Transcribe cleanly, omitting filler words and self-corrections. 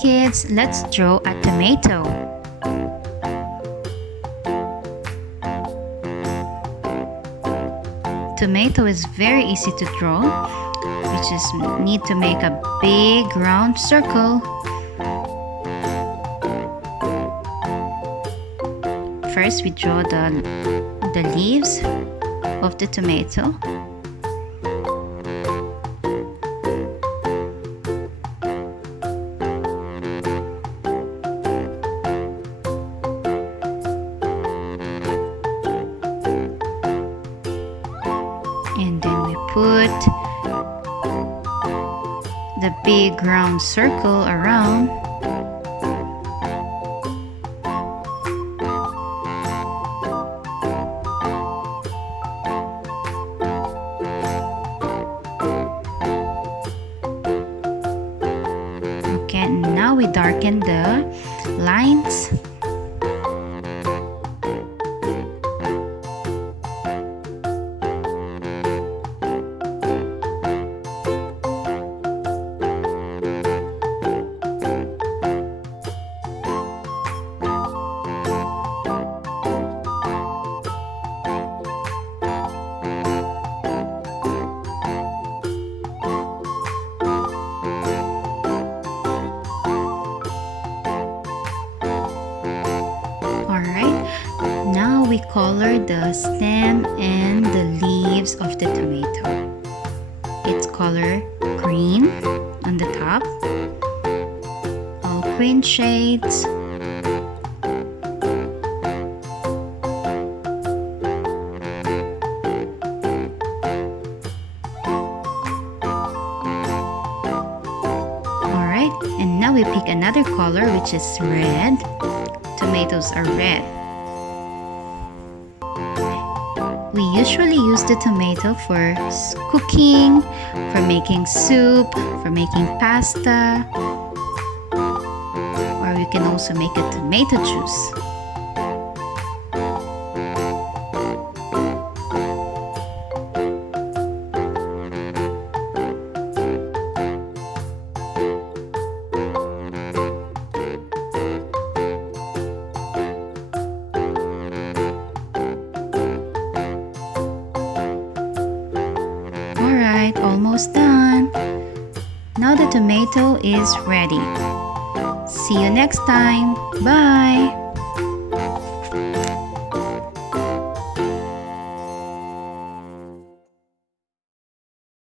Kids, let's draw a tomato. Tomato is very easy to draw. We just need to make a big round circle. First, we draw the leaves of the tomato. And then we put the big round circle around. Okay, now we darken the lines. Now we color the stem and the leaves of the tomato. It's color green on the top, all green shades. Alright, and now we pick another color which is red. Tomatoes are red. We usually use the tomato for cooking, for making soup, for making pasta, or we can also make a tomato juice. Alright, almost done. Now the tomato is ready. See you next time. Bye!